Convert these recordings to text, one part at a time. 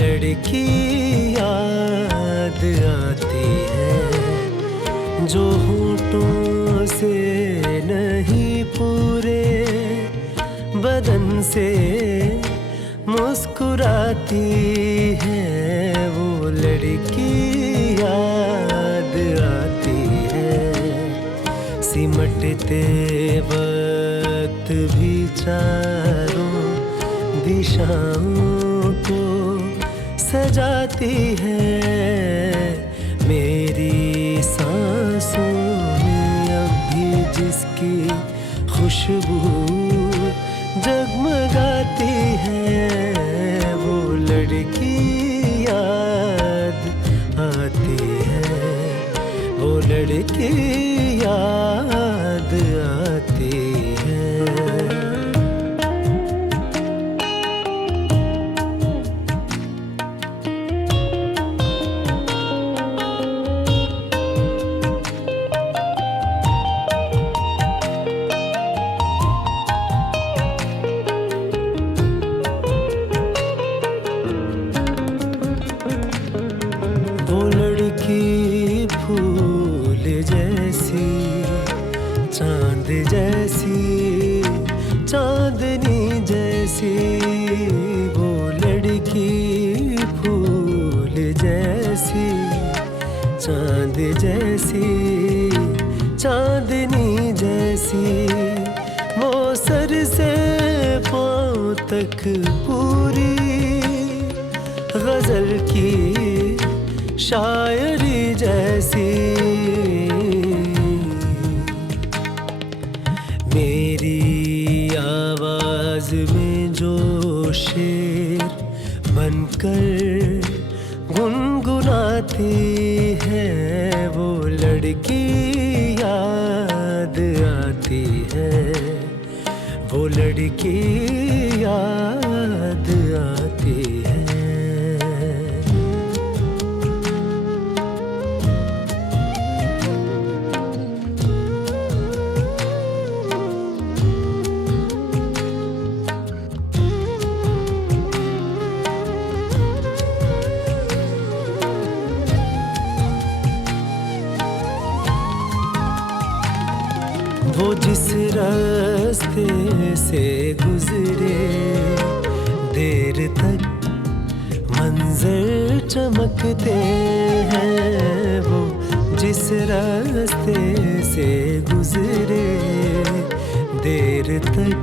लड़की याद आती है जो होठों से नहीं पूरे बदन से मुस्कुराती है। वो लड़की याद आती है सिमटते वक्त भी चारों दिशाओं को सजाती है। मेरी सांसों में अब भी जिसकी खुशबू जगमगाती है वो लड़की याद आती है। वो लड़की याद आती है। वो लड़की फूल जैसी चांद जैसी चांदनी जैसी। वो लड़की फूल जैसी चांद जैसी चांदनी जैसी। वो सर से पाँव तक पूरी गजल की शायरी जैसी। मेरी आवाज में जो शेर बनकर गुनगुनाती है वो लड़की याद आती है। वो लड़की याद आती है। वो जिस रास्ते से गुजरे देर तक मंजर चमकते हैं। वो जिस रास्ते से गुजरे देर तक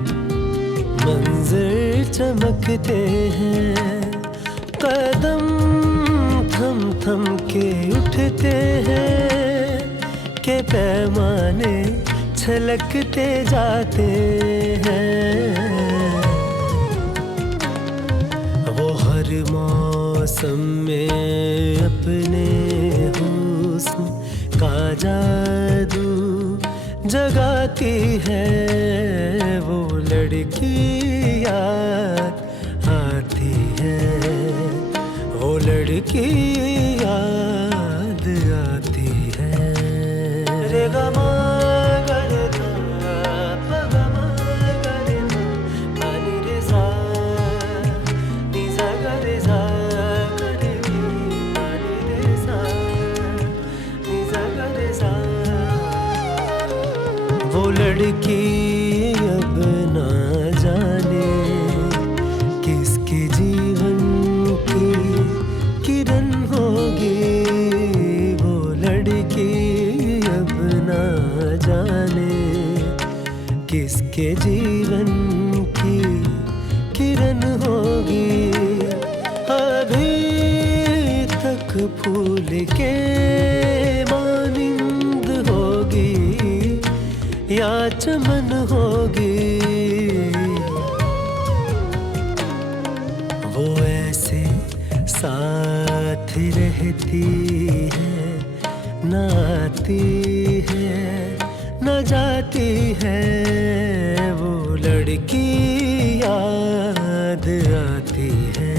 मंजर चमकते हैं। कदम थम थम के उठते हैं के पैमाने छलकते जाते हैं। वो हर मौसम में अपने हुस्न का जादू जगाती है। वो लड़की याद आती है। वो लड़की याद आती है। रे गमा वो लड़की अब ना जाने किसके जीवन की किरण होगी। वो लड़की अब ना जाने किसके जीवन की किरण होगी। अभी तक फूल के मानिंद होगी या चमन होगी। वो ऐसे साथ रहती है न आती है न जाती है। वो लड़की याद आती है।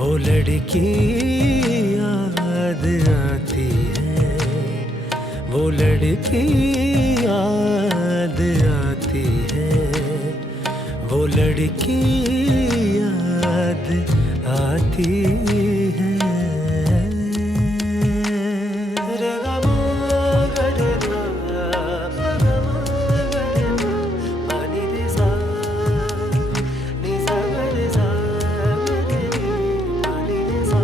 वो लड़की याद आती है। वो लड़की याद आती है। वो लड़की याद आती है। रे गा मा गा रे गा पा गा मा गा रे गा पा नी रे सा नी सा गा रे सा गा रे रे पा नी रे सा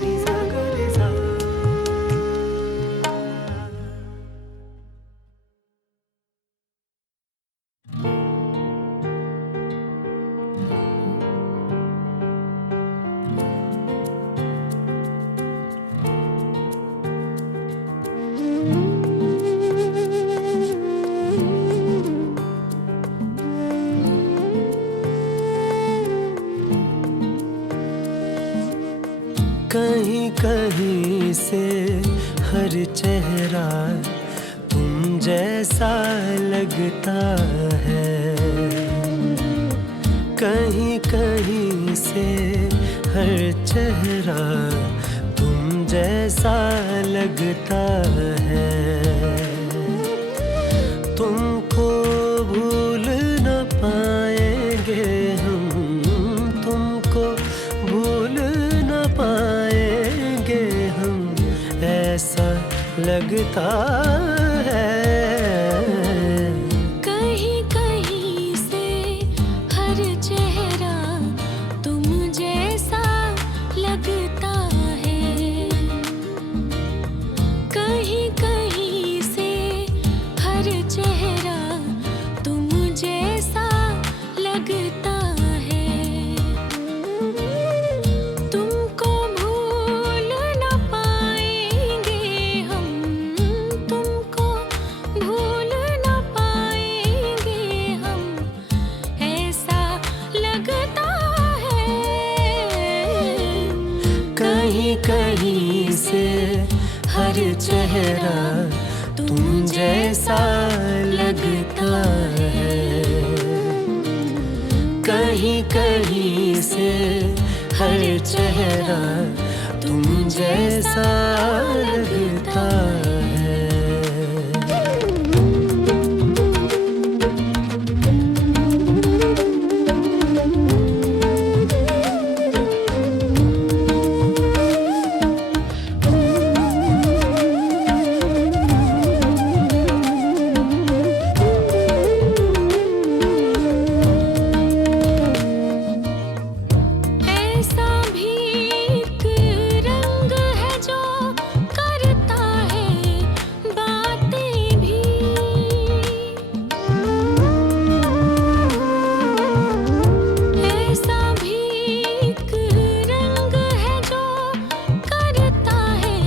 नी सा गा रे सा। कहीं कहीं से हर चेहरा तुम जैसा लगता है। कहीं कहीं से हर चेहरा तुम जैसा लगता है। तुमको भूल न पाएंगे हम, तुमको भूल न पाएंगे हम, ऐसा लगता है। कहीं कहीं से हर चेहरा तुम जैसा लगता है। कहीं कहीं से हर चेहरा तुम जैसा लगता है। तुमको भूल न पाएंगे हम, तुमको भूल न पाएंगे हम, ऐसा लगता है। कहीं कहीं से हर चेहरा तुम जैसा लगता है। कहीं कहीं से हर चेहरा तुम जैसा लगता है। ऐसा भी एक रंग है जो करता है बातें भी। ऐसा भी एक रंग है जो करता है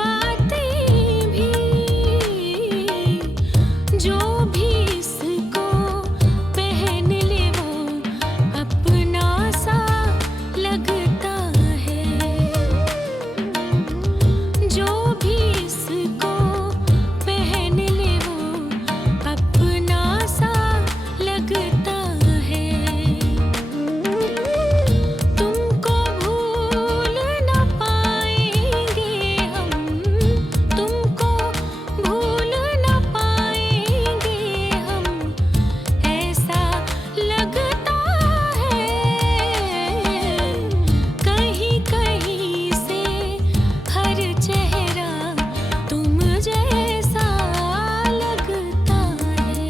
बातें भी। जो भी इसको पहन ले वो अपना सा लगता है। जो भी इसको पहन ले वो अपना सा लगता है। तुमको भूल न पाएंगे हम, तुमको भूल न पाएंगे हम, ऐसा लगता है। कहीं कहीं से हर चेहरा तुम जैसा लगता है।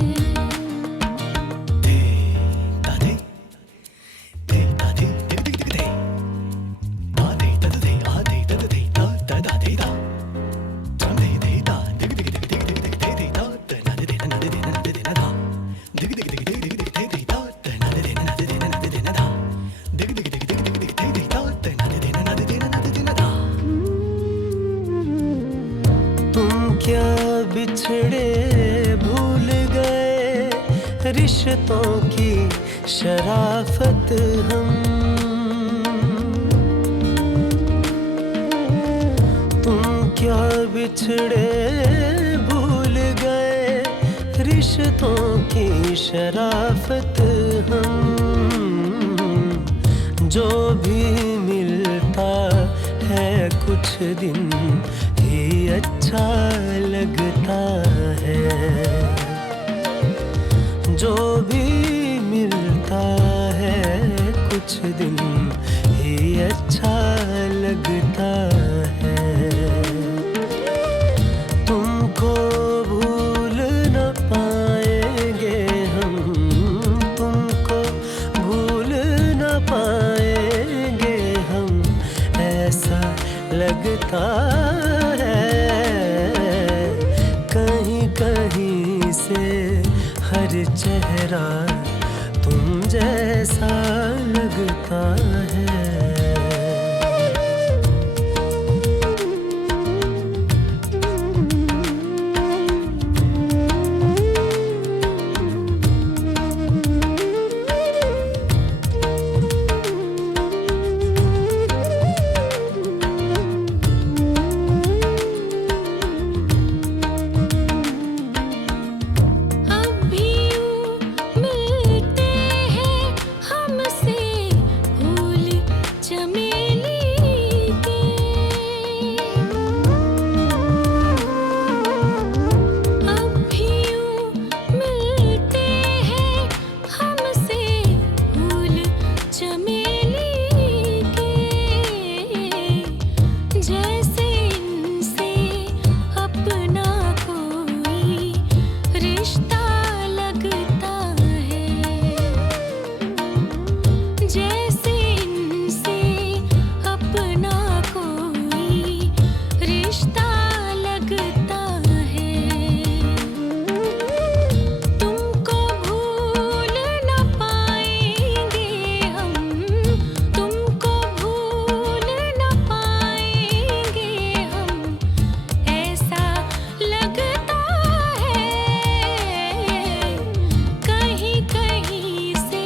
तुम क्या बिछड़े भूल गए रिश्तों की शराफत हम। तुम क्या बिछड़े भूल गए रिश्तों की शराफत हम। जो भी मिलता है कुछ दिन ही अच्छा लगता है। जो भी मिलता है कुछ दिन ही अच्छा लगता है। तुमको भूल न पाएंगे हम, तुमको भूल न पाएंगे हम, ऐसा लगता है। कहीं कहीं से हर चेहरा तुम जैसा लगता है। अब भी यूं मिलते हैं हमसे फूल चमेली के। अब भी यूं मिलते हैं हमसे फूल चमेली के। जैसे इनसे अपना कोई रिश्ता लगता है। जैसे इनसे अपना कोई रिश्ता लगता है। तुमको भूल न पाएंगे हम, तुमको भूल न पाएंगे हम, ऐसा लगता है। कहीं कहीं से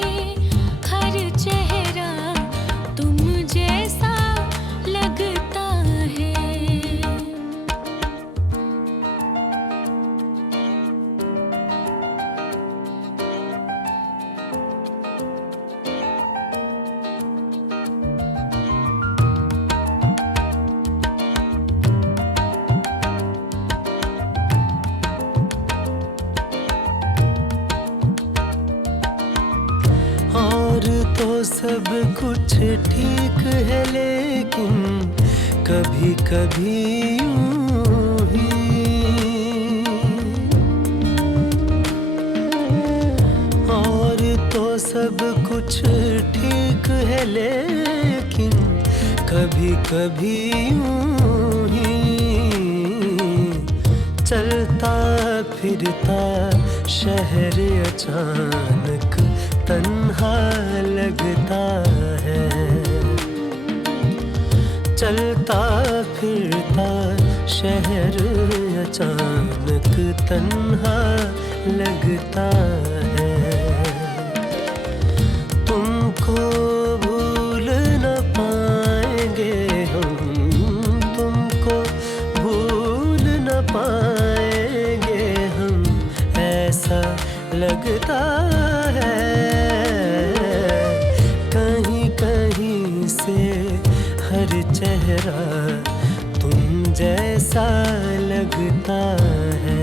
हर चेहरा तुम जैसा लगता है। और तो सब कुछ ठीक है, लेकिन कभी कभी यूं ही और तो सब कुछ ठीक है, लेकिन कभी कभी यूं ही चलता फिरता शहर अचानक तन्हा लगता है। चलता फिरता शहर अचानक तन्हा लगता है। तुमको भूल न पाएंगे हम, तुमको भूल न पाएंगे हम, ऐसा लगता है। कहीं कहीं से हर चेहरा तुम जैसा लगता है।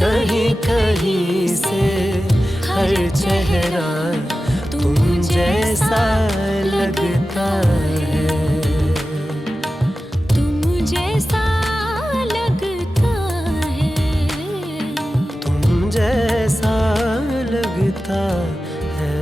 कहीं कहीं से हर चेहरा तुम जैसा लगता है। तुम जैसा लगता है। तुम जैसा लगता है।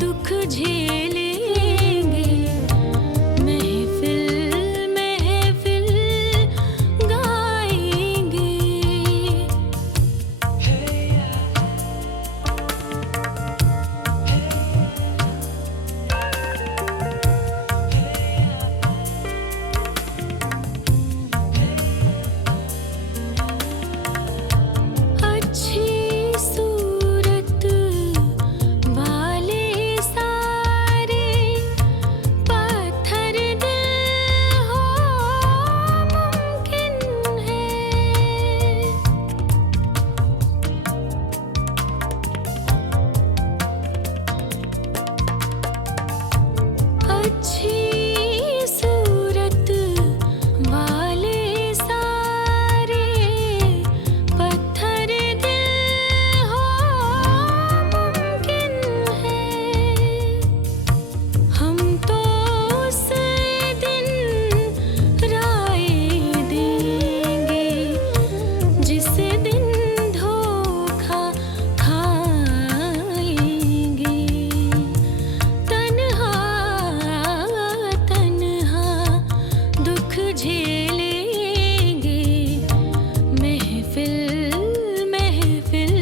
दुख झेलेंगे, महफिल महफिल गाएंगे। अच्छी सूरत वाले सारे पत्थर दिल हो मुमकिन है। अच्छी सूरत वाले सारे पत्थर दिल हो मुमकिन है। हम तो उस दिन राय देंगे जिस दिन धोखा खाएंगे। तन्हा तन्हा दुख झेलेंगे, महफिल महफिल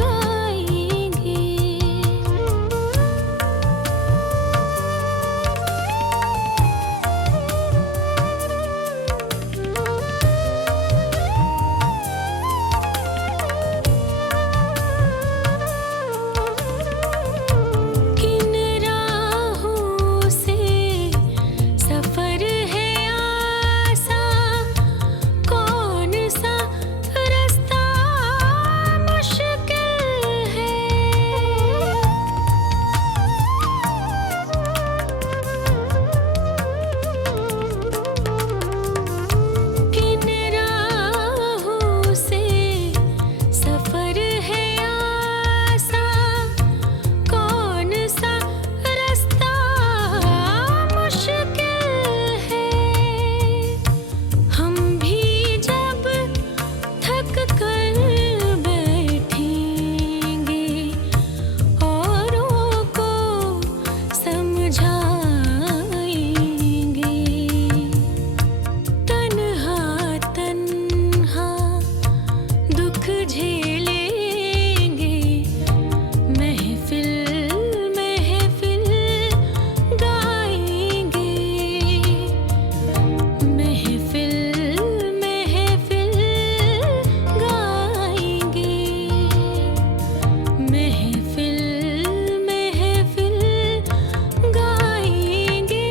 गाएंगे। किन राहों से सफर है आसान, कौन सा रास्ता मुश्किल है। किन राहों से सफर है आसान, कौन सा रास्ता मुश्किल है। हम भी जब थक कर बैठेंगे, औरों को समझाएंगे। तन्हा तन्हा दुख झेलेंगे, महफिल महफिल गाएंगे। महफिल महफिल गाएंगे, महफिल महफिल गाएंगे।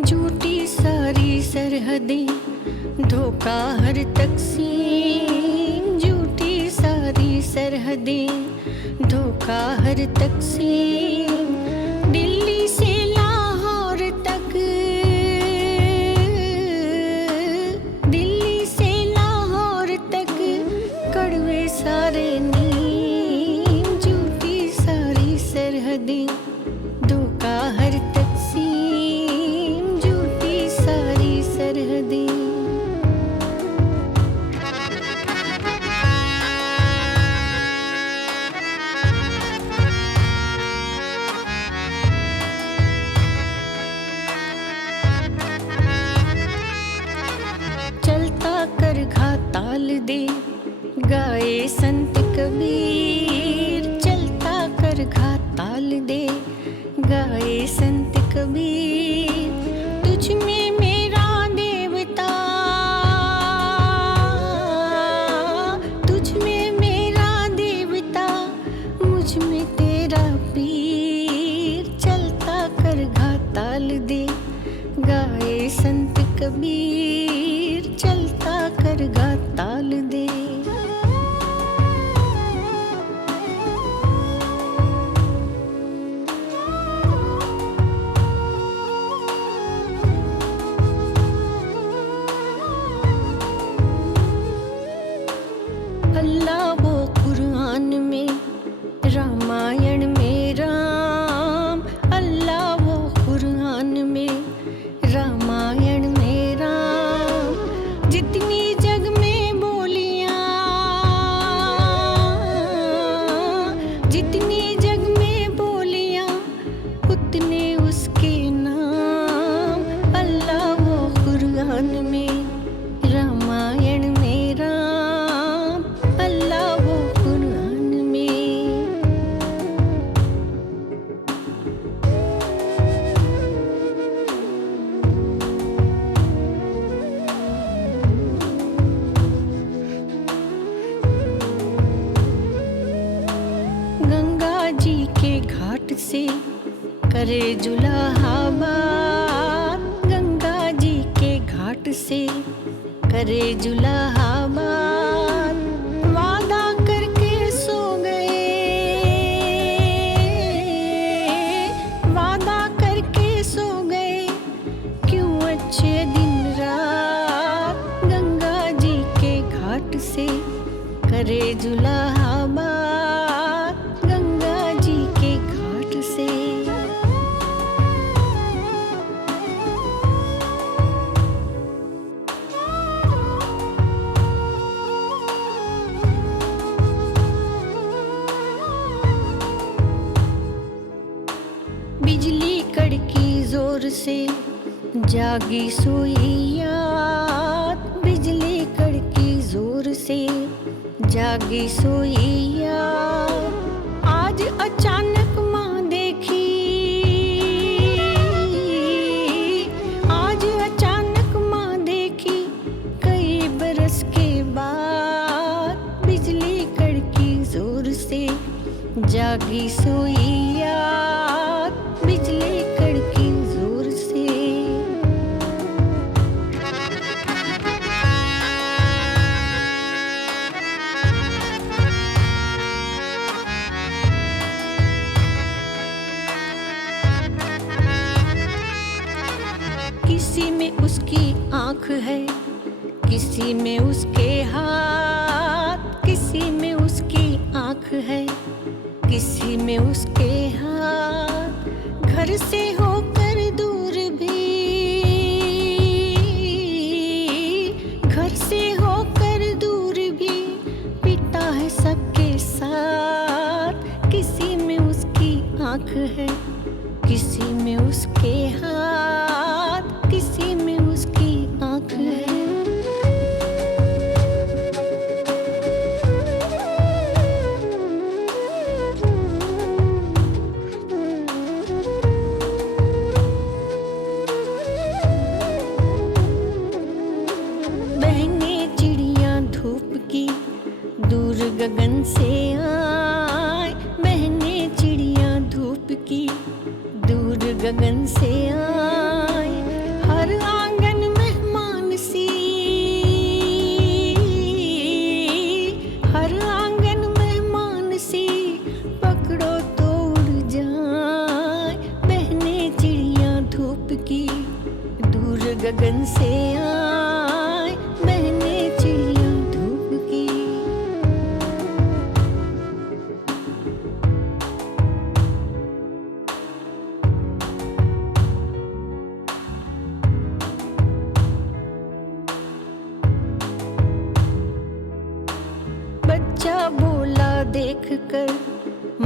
झूठी सारी सरहदें, धोखा हर तकसीम। झूठी सारी सरहदें, धोखा हर तकसीम। दिल्ली से लाहौर तक, दिल्ली से लाहौर तक कड़वे सारे नीम। झूठी सारी सरहदें, धोखा हर तकसीम। झूठी सारी सरहदें। चलता कर घा ताल दे, गाए संत कबीर। चलता कर घा ताल दे, गाए संत कबीर। तुझ में मेरा देव कर गा ताल दे। अल्लाह वो कुरान में, रामायण में राम। अल्लाह वो कुरान में, रामायण में राम। जितनी जग में बोलियां, जितनी जग में बोलियां, उतने उसके नाम। अल्लाह वो कुरान में, रामायण में राम। अल्लाह वो कुरान में। गंगा जी के घाट से करे जुलाहाबाद। गंगा जी के घाट से करे जुलाहाबाद। वादा करके सो गए, वादा करके सो गए, क्यों अच्छे दिन रात। गंगा जी के घाट से करे जुलाहाबाद। गंगा जी के घाट से। बिजली कड़की जोर से जागी सोई याद। बिजली कड़की जोर से जागी सोई याद। आज अचानक माँ देखी, आज अचानक माँ देखी, कई बरस के बाद। बिजली कड़की जोर से जागी सोई याद। बिजली कड़की जोर से। किसी में उसकी आंख है, किसी में उसके हाथ। किसी में उसकी आंख है, किसी में उसके हाथ। घर से होकर दूर भी, घर से होकर दूर भी, पिता है सबके साथ। किसी में उसकी आंख है, किसी में उसके हाथ। किसी में उसकी आंख है। बहने चिड़िया धूप की, दूर गगन से आए। बहने चिड़िया धूप की, दूर गगन से आए। हर आंगन मेहमान सी, हर आंगन मेहमान सी, पकड़ो तो उड़ जाए। बहने चिड़िया धूप की, दूर गगन से आए। बहने चिड़िया धूप की। बच्चा बोला देख कर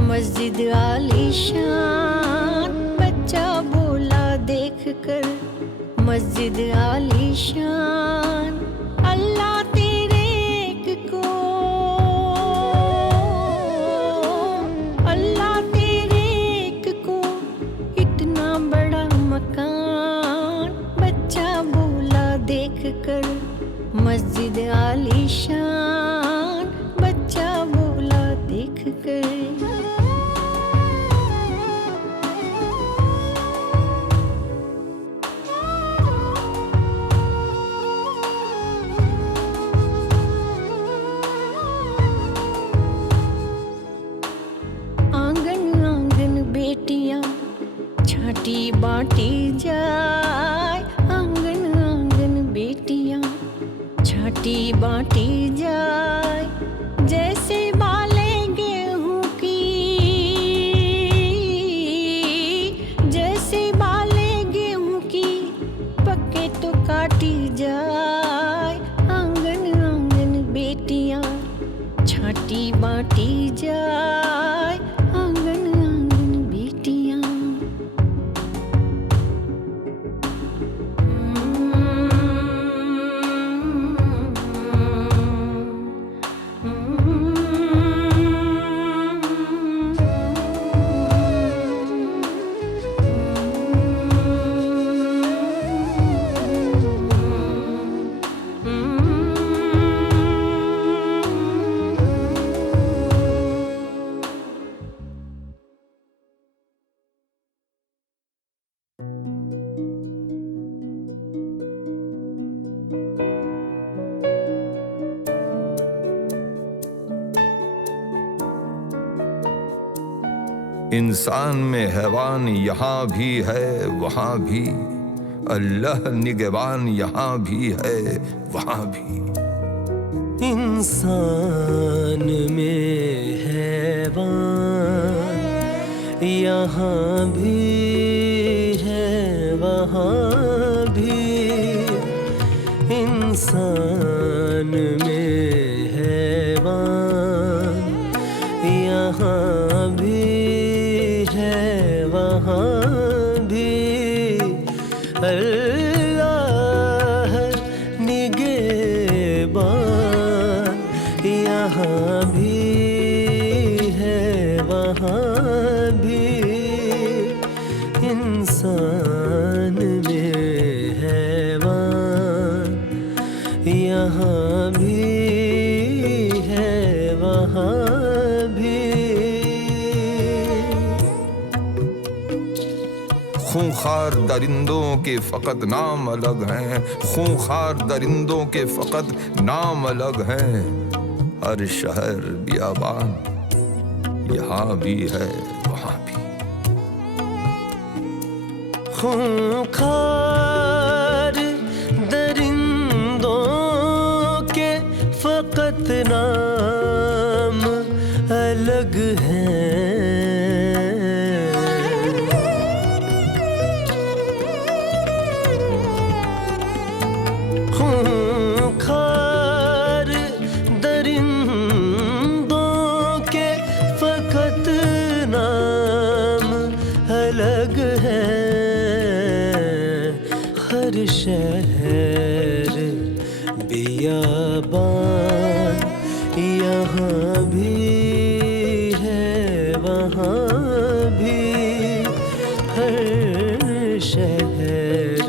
मस्जिद आलीशान। बच्चा बोला देख कर मस्जिद आलीशान। अल्लाह तेरे एक को, अल्लाह तेरे एक को, इतना बड़ा मकान। बच्चा बोला देख कर मस्जिद आलीशान। बच्चा बोला देख कर। छाटी बाटी जाए जैसे बाले गेहूं की, जैसे बाले गेहूं की पके तो काटी जाए। आंगन आंगन बेटियां छाटी बाटी जाए, आंगन आंगन बेटियां। इंसान में हैवान यहाँ भी है वहाँ भी, अल्लाह निगहबान यहाँ भी है वहाँ भी। इंसान में हैवान यहाँ भी है वहाँ भी, इंसान में हैवान यहाँ भी है वहाँ भी। अल्लाह निगहबान यहाँ भी है वहाँ भी, इंसान में हैवान यहाँ भी है वहाँ भी। खूंखार दरिंदों के फकत नाम अलग हैं, खूंखार दरिंदों के फकत नाम अलग हैं। हर शहर बियाबान यहाँ भी है वहाँ भी। खूंखार दरिंदों के फकत नाम अलग हैं। खूंखार दरिंदों के फकत नाम अलग हैं। हर शहर बियाबान यहाँ भी है वहाँ भी, हर शहर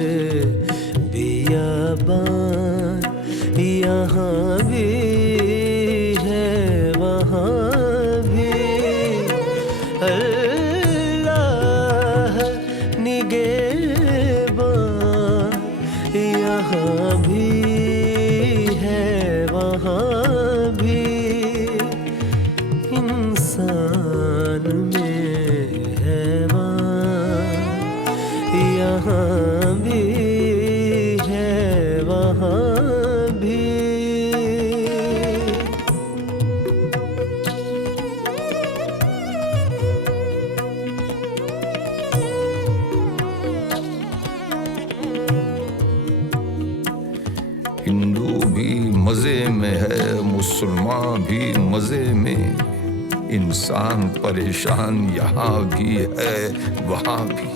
बियाबान यहाँ भी है वहाँ भी। अल्लाह निगहबान यहाँ भी है वहाँ भी, इंसान में हैवान यहाँ भी है वहाँ भी। हिंदू भी मजे में है, मुसलमान भी मजे में, इंसान परेशान यहाँ भी है वहाँ भी।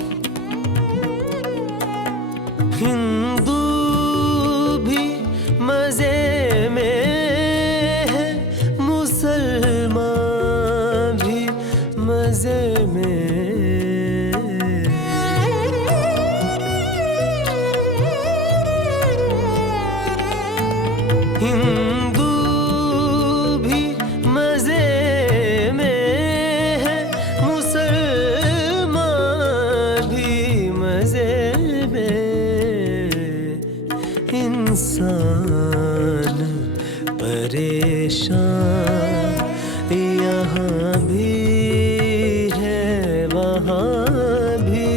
हिंदू भी मजे में है, मुसलमान भी मजे में। हिंदू भी मजे में है, मुसलमान भी मजे में। इंसान परेशान यहाँ भी है वहाँ भी,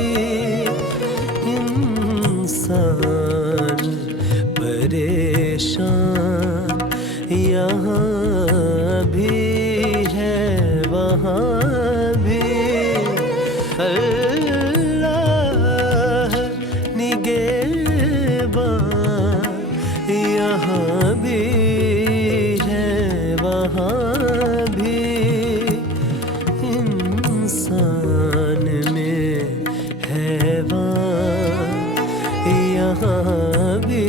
इंसान परेशान निशान यहाँ भी है वहाँ भी। अल्लाह निगहबान यहाँ भी है वहाँ भी। इंसान में हैवान यहाँ भी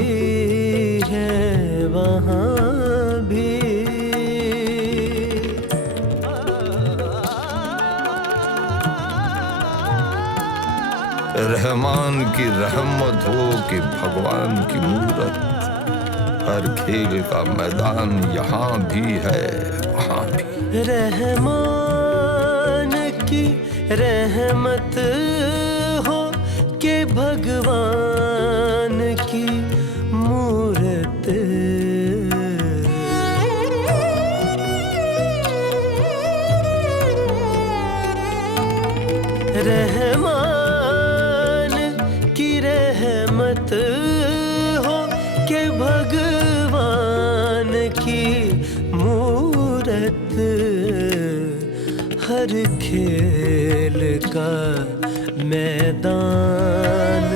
है वहाँ भी। रहमान की रहमत हो कि भगवान की मूरत, हर खेल का मैदान यहाँ भी है वहाँ भी। रहमान की रहमत हो कि भगवान की मूरत। रहमान की रहमत हो कि भगवान की मूरत। हर खेल का मैदान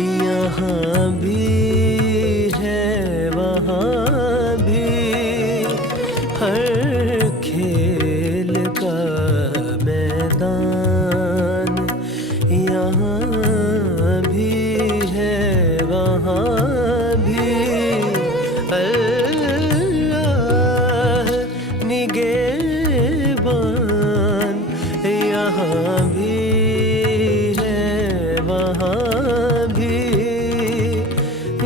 यहाँ भी है वहाँ भी। हर खेल का मैदान यहाँ भी है वहाँ भी। अल्लाह निगहबान यहाँ भी है वहाँ भी।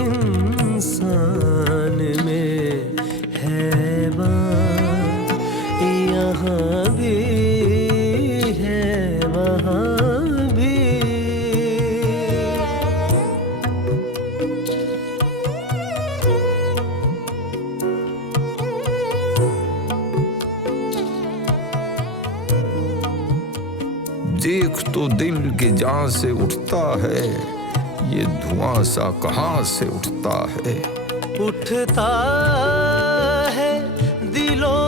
इंसान में हैवान यहाँ भी है वहाँ भी। देख तो दिल की जान से उठता है, ये धुआं सा कहाँ से उठता है। उठता है दिलो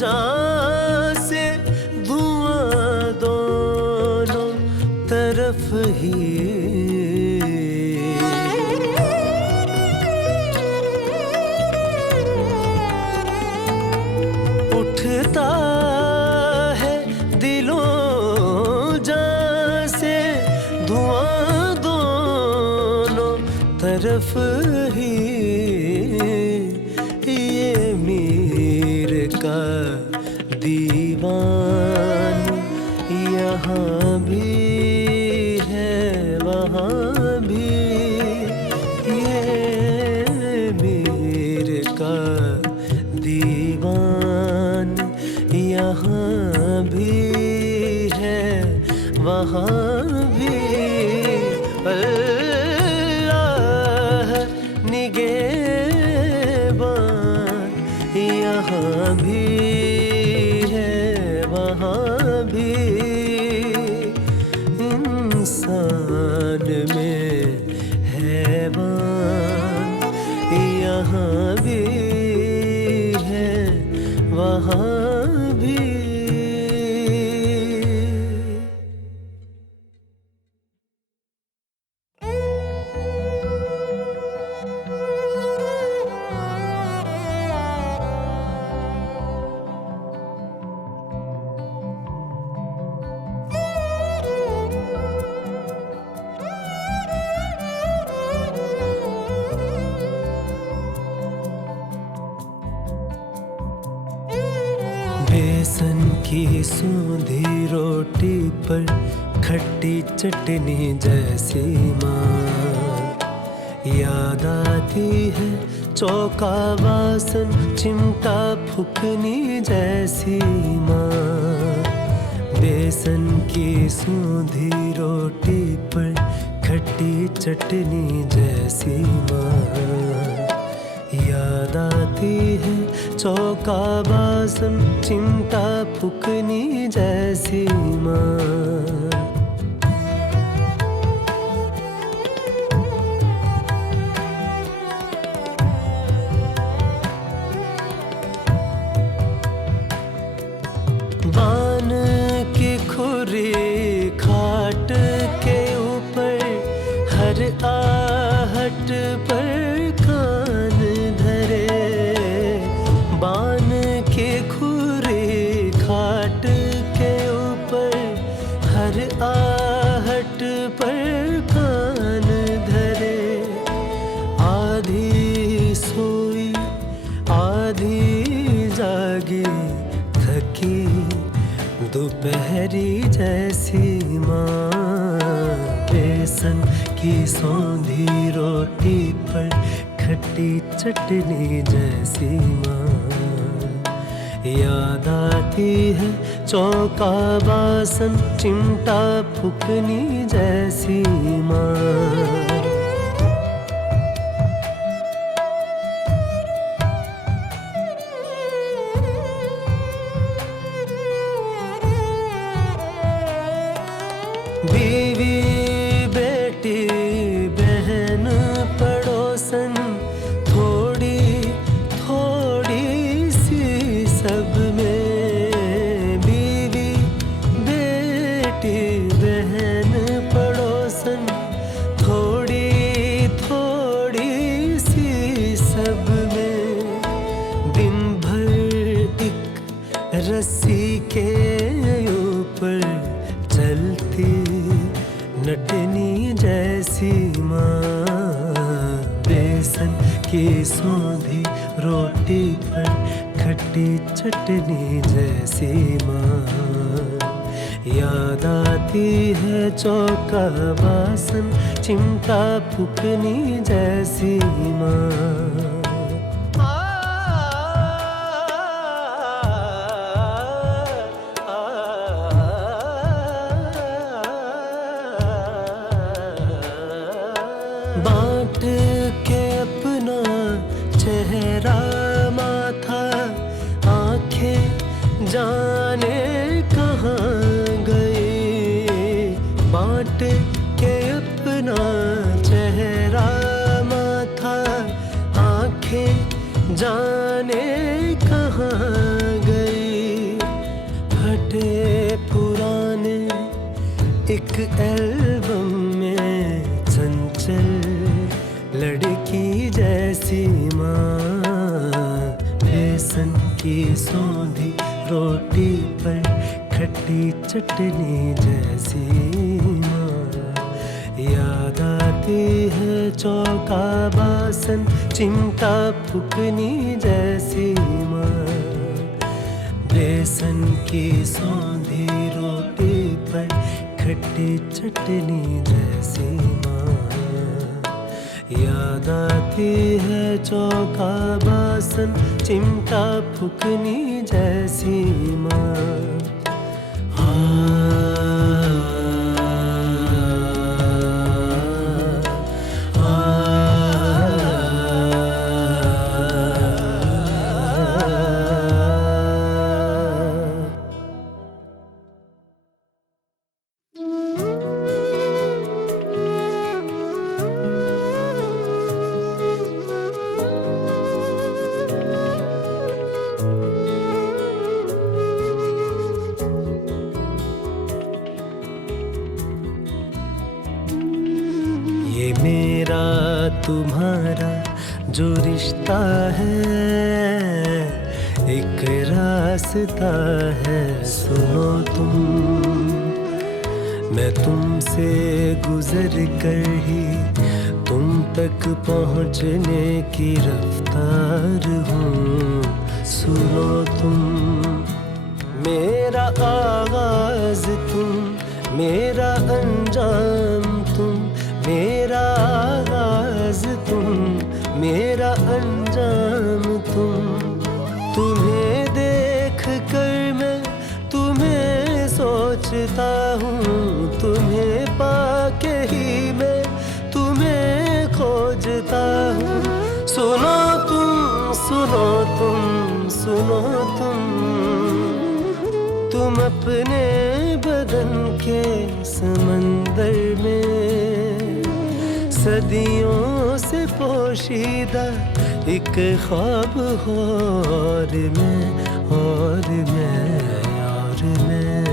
जान से धुआं दोनों तरफ ही। उठता है दिलो जान से धुआं दोनों तरफ ही। ये मीर का दीवान यहाँ भी है वहाँ भी। ये मीर का दीवान यहाँ भी है वहाँ भी। अल्लाह निगहबान यहाँ भी है वहाँ भी। इंसान में हैवान यहाँ भी है वहाँ भी। बेसन की सूंधी रोटी पर खट्टी चटनी जैसी माँ याद आती है। चौका वासन चिमटा फुकनी जैसी माँ। बेसन की सूंधी रोटी पर खट्टी चटनी जैसी माँ याद आती है। चौका बासन चिमटा फुकनी जैसी माँ। की दोपहरी जैसी माँ, बेसन की सौंधी रोटी पर खट्टी चटनी जैसी माँ। याद आती है चौका बासन चिमटा फुकनी जैसी माँ। बीवी बेटी बहन पड़ोसन थोड़ी थोड़ी सी सब में। बीवी बेटी बहन पड़ोसन थोड़ी थोड़ी सी सब में। दिन भर एक रस्सी के ऊपर चलती नटनी जैसी माँ, बेसन की सौंधी रोटी पर खट्टी चटनी जैसी माँ। याद आती है चौका बासन चिमटा फुकनी जैसी माँ। बांट के अपना चेहरा माथा, आंखें जाने कहाँ गई। बांट के अपना चेहरा माथा, आंखें जाने कहाँ गई। फटे पुराने एक एल्बम में चंचल लड़की जैसी माँ, बेसन की सौंधी रोटी पर खट्टी चटनी जैसी माँ। याद आती है चौका बासन चिमटा फुकनी जैसी माँ, बेसन की सौंधी रोटी पर खट्टी चटनी जैसी माँ। याद आती है चौका बासन चिमटा फुकनी जैसी माँ। ये मेरा तुम्हारा जो रिश्ता है, एक रास्ता है सुनो तुम। मैं तुमसे गुजर कर ही तुम तक पहुँचने की रफ्तार हूँ, सुनो तुम। मेरा आगाज तुम, मेरा अंजाम तुम, मेरा आगाज तुम, मेरा अंजाम तुम। तुम्हें देख कर मैं तुम्हें सोचता हूँ, तुम्हें पाके ही मैं तुम्हें खोजता हूँ। सुनो तुम, सुनो तुम, सुनो तुम अपने बदन के समंदर में सदियों से पोशीदा एक ख्वाब हो, और मैं, और मैं, और मैं।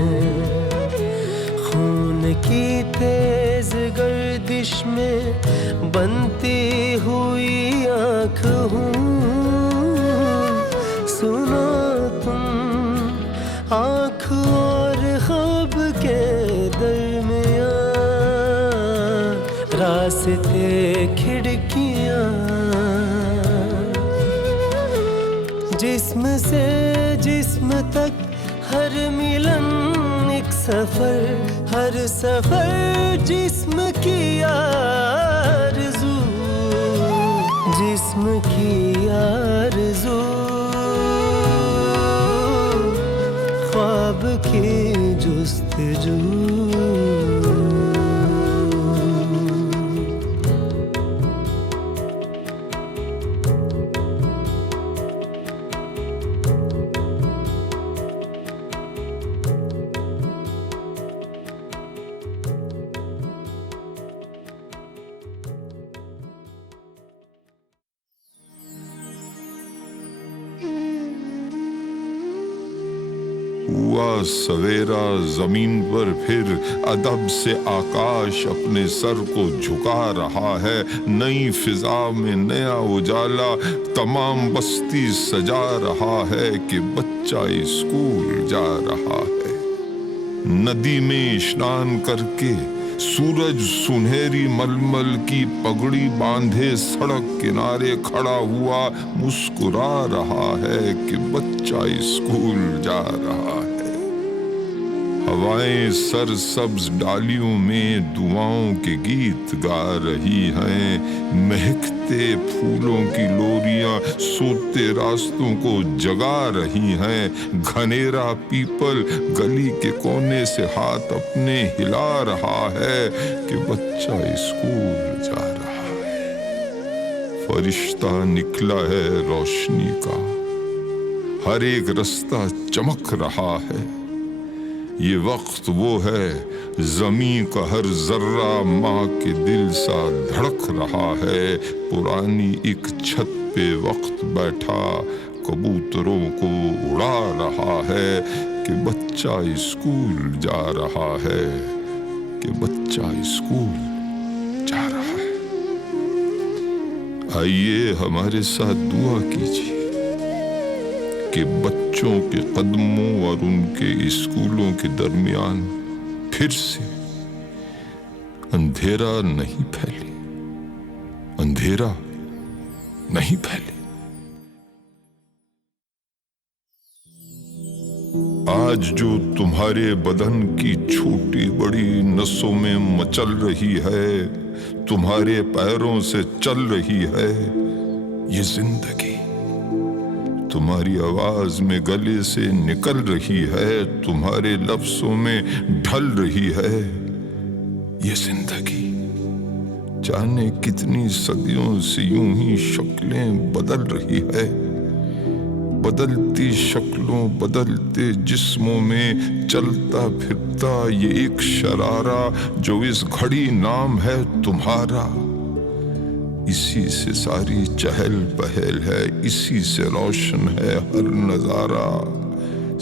खून की तेज गर्दिश में बनती हुई आँख हूँ, सुनो तुम। आँख और ख्वाब के दरमियाँ रास्ते खिड़कियाँ, जिस्म से जिस्म तक हर मिलन एक सफर, हर सफर जिस्म की आरज़ू, जिस्म की आरज़ू, ख्वाब की जुस्तजू। हुआ सवेरा जमीन पर, फिर अदब से आकाश अपने सर को झुका रहा है। नई फिजा में नया उजाला तमाम बस्ती सजा रहा है कि बच्चा स्कूल जा रहा है। नदी में स्नान करके सूरज सुनहरी मलमल की पगड़ी बांधे सड़क किनारे खड़ा हुआ मुस्कुरा रहा है कि बच्चा स्कूल जा रहा है। हवाएं सरसब्ज डालियों में दुआओं के गीत गा रही हैं। महकते फूलों की लोरियां सोते रास्तों को जगा रही हैं। घनेरा पीपल गली के कोने से हाथ अपने हिला रहा है कि बच्चा स्कूल जा रहा है। फरिश्ता निकला है रोशनी का, हर एक रास्ता चमक रहा है। ये वक्त वो है ज़मीं का हर जर्रा माँ के दिल सा धड़क रहा है। पुरानी एक छत पे वक्त बैठा कबूतरों को उड़ा रहा है कि बच्चा स्कूल जा रहा है, कि बच्चा स्कूल जा रहा है। आइए हमारे साथ दुआ कीजिए कि बच्चों के कदमों और उनके स्कूलों के दरमियान फिर से अंधेरा नहीं फैले, अंधेरा नहीं फैले। आज जो तुम्हारे बदन की छोटी बड़ी नसों में मचल रही है, तुम्हारे पैरों से चल रही है, ये जिंदगी तुम्हारी आवाज में गले से निकल रही है, तुम्हारे लफ्जों में ढल रही है, ये जिंदगी। जाने कितनी सदियों से यूं ही शक्लें बदल रही है। बदलती शक्लों बदलते जिस्मों में चलता फिरता ये एक शरारा जो इस घड़ी नाम है तुम्हारा। इसी से सारी चहल पहल है, इसी से रोशन है हर नजारा।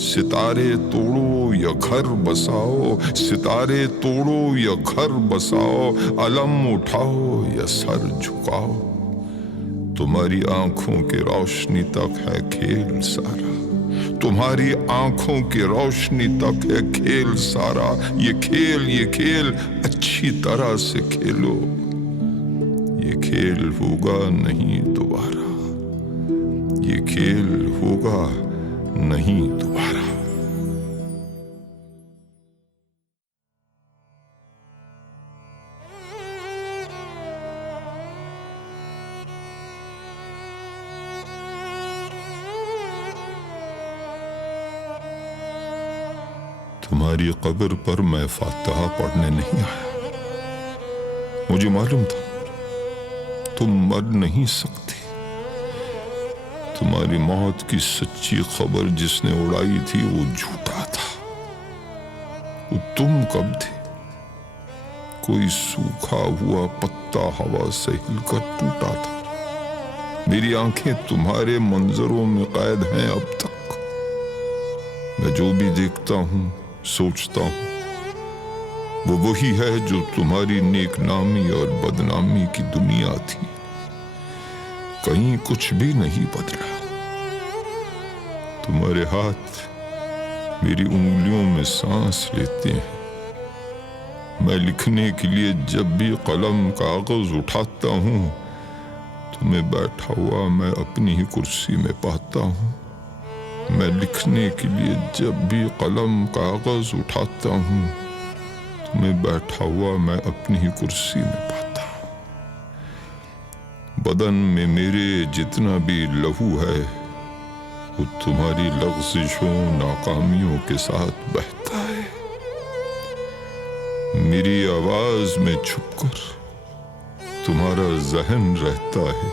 सितारे तोड़ो या घर बसाओ, सितारे तोड़ो या घर बसाओ, अलम उठाओ या सर झुकाओ। तुम्हारी आंखों की रोशनी तक है खेल सारा, तुम्हारी आंखों की रोशनी तक है खेल सारा। ये खेल अच्छी तरह से खेलो, ये खेल होगा नहीं दोबारा, ये खेल होगा नहीं दोबारा। तुम्हारी कब्र पर मैं फातिहा पढ़ने नहीं आया। मुझे मालूम था तुम मर नहीं सकती। तुम्हारी मौत की सच्ची खबर जिसने उड़ाई थी वो झूठा था। वो तुम कब थे? कोई सूखा हुआ पत्ता हवा से हिलकर टूटा था। मेरी आंखें तुम्हारे मंजरों में कैद हैं अब तक। मैं जो भी देखता हूं सोचता हूं वो वही है जो तुम्हारी नेकनामी और बदनामी की दुनिया थी। कहीं कुछ भी नहीं बदला। तुम्हारे हाथ मेरी उंगलियों में सांस लेते हैं। मैं लिखने के लिए जब भी कलम कागज उठाता हूं तुम्हें बैठा हुआ मैं अपनी ही कुर्सी में पाता हूं। मैं लिखने के लिए जब भी कलम कागज उठाता हूँ, तुम्हें बैठा हुआ मैं अपनी ही कुर्सी में पाता हूँ। बदन में मेरे जितना भी लहू है, वो तुम्हारी लग़ज़िशों नाकामियों के साथ बहता है। मेरी आवाज में छुपकर तुम्हारा ज़हन रहता है।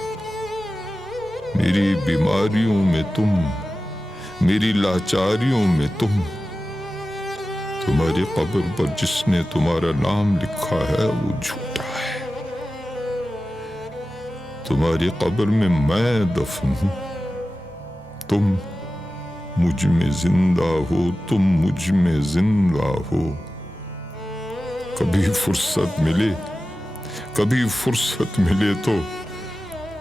मेरी बीमारियों में तुम, मेरी लाचारियों में तुम। तुम्हारी कब्र पर जिसने तुम्हारा नाम लिखा है वो झूठा है। तुम्हारी कब्र में मैं दफन हूं, तुम मुझ में जिंदा हो, तुम मुझ में जिंदा हो। कभी फुर्सत मिले तो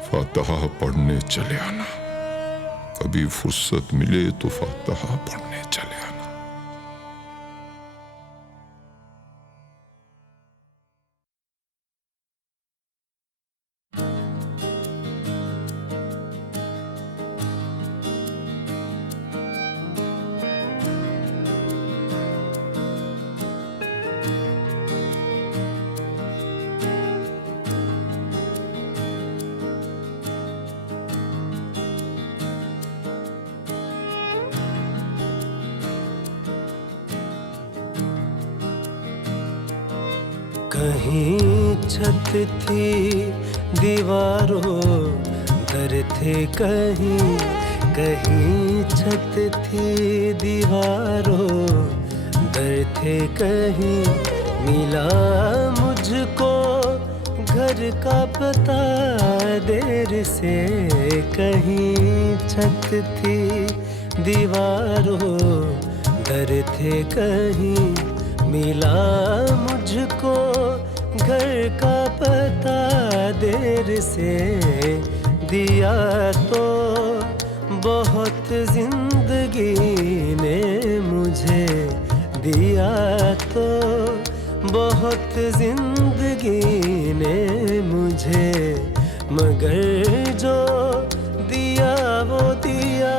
फातिहा पढ़ने चले आना। कभी फुर्सत मिले तो फातिहा पढ़ने चले आना। कहीं छत थी दीवारों दर थे, कहीं छत थी दीवारों दर थे। कहीं मिला मुझको घर का पता देर से। कहीं छत थी दीवारों दर थे, कहीं मिला मुझको घर का पता देर से। दिया तो बहुत जिंदगी ने मुझे, दिया तो बहुत जिंदगी ने मुझे, मगर जो दिया वो दिया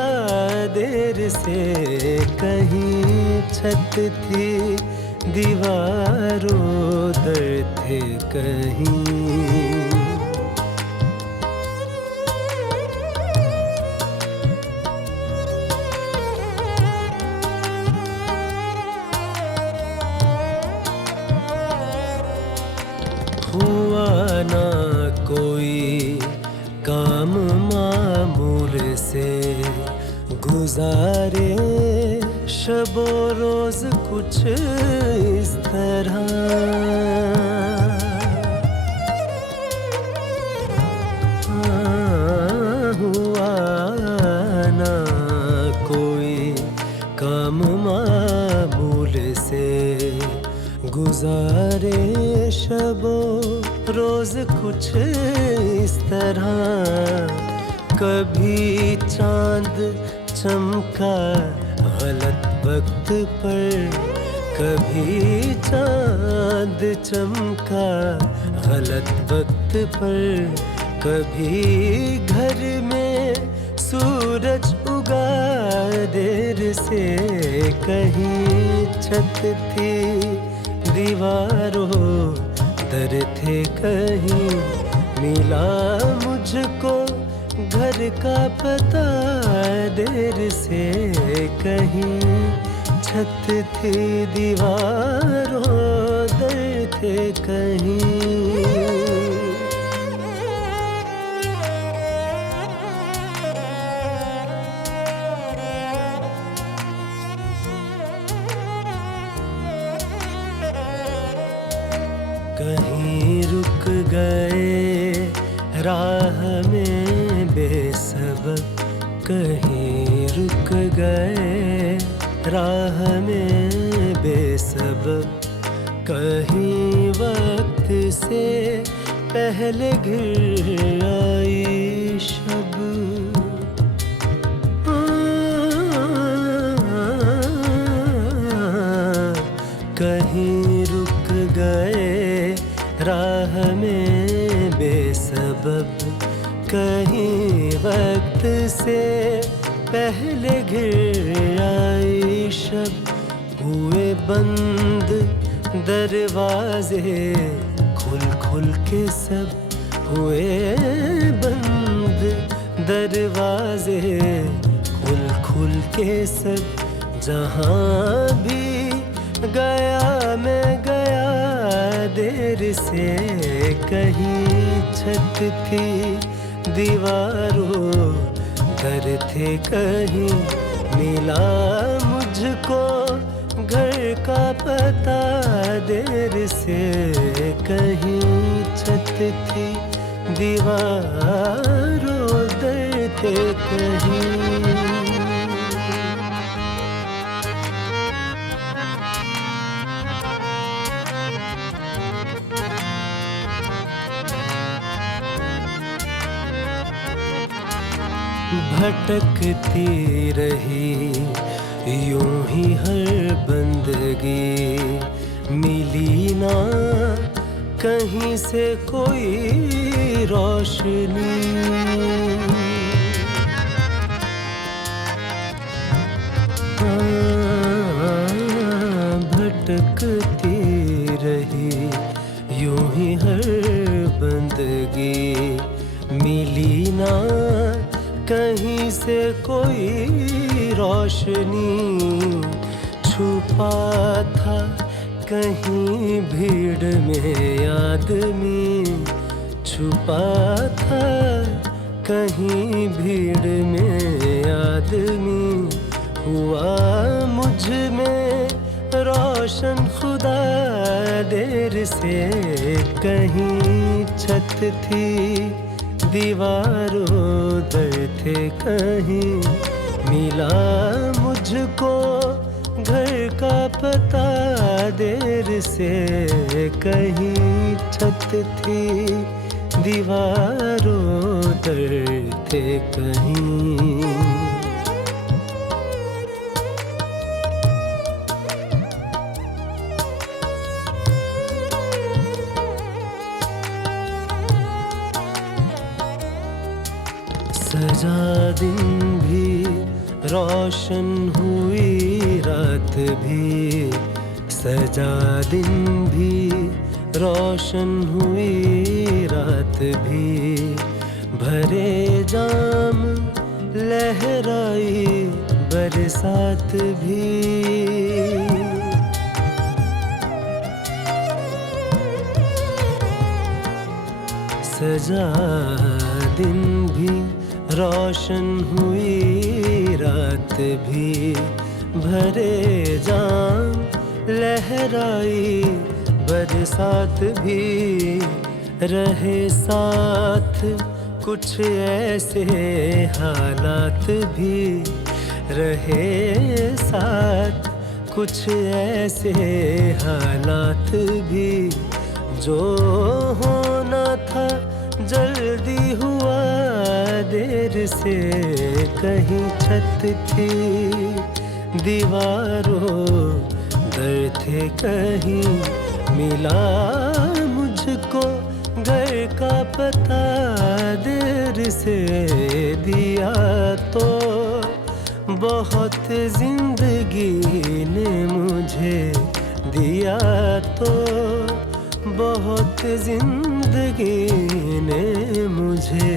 देर से। कहीं छत थी दीवारों दर थे, कहीं हुआ ना कोई काम मामूल से। गुजारे शबो रोज कुछ इस तरह। हुआ ना कोई काम मामूल से। गुजारे शबो रोज कुछ इस तरह। कभी चांद चमका गलत वक्त पर, कभी चांद चमका गलत वक्त पर। कभी घर में सूरज उगा देर से। कहीं छत थी दीवारों दर थे, कहीं मिला मुझको घर का पता देर से। कहीं छत थी दीवारों दर थे, कहीं कहीं रुक गए राह में बेसबब। कहीं रुक गए राह में बेसबब। कहीं वक्त से पहले घिर आई शब। कहीं रुक गए राह में बेसबब। कहीं वक्त से पहले घिर आई शब, हुए बंद दरवाजे खुल खुल के सब, हुए बंद दरवाजे खुल खुल के सब। जहाँ भी गया मैं गया देर से, कहीं छत थी दीवारों घर थे कहीं, मिला मुझको घर का पता देर से, कहीं छत थी दीवारों दर थे कहीं। भटकती रही यूं ही हर बंदगी, मिली ना कहीं से कोई रोशनी। भटकती रही यूं ही हर बंदगी, मिली ना कहीं से कोई रोशनी। छुपा था कहीं भीड़ में आदमी, छुपा था कहीं भीड़ में आदमी। हुआ मुझ में रोशन खुदा देर से, कहीं छत थी दीवारों दर थे कहीं, मिला मुझको घर का पता देर से, कहीं छत थी दीवारों दर थे कहीं। सजा दिन भी रोशन हुई रात भी, सजा दिन भी रोशन हुई रात भी। भरे जाम लहराई बरसात भी, सजा दिन भी रोशन हुई रात भी। भरे जाम लहराई बरसात भी, रहे साथ कुछ ऐसे हालात भी, रहे साथ कुछ ऐसे हालात भी। जो होना था जल्दी हुआ देर से, कहीं छत थी दीवारों दर थे कहीं, मिला मुझको घर का पता देर से। दिया तो बहुत जिंदगी ने मुझे, दिया तो बहुत जिंदगी ने मुझे,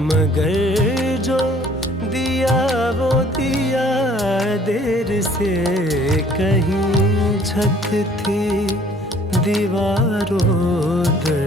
मगर जो दिया वो दिया देर से, कहीं छत थी दीवारों दर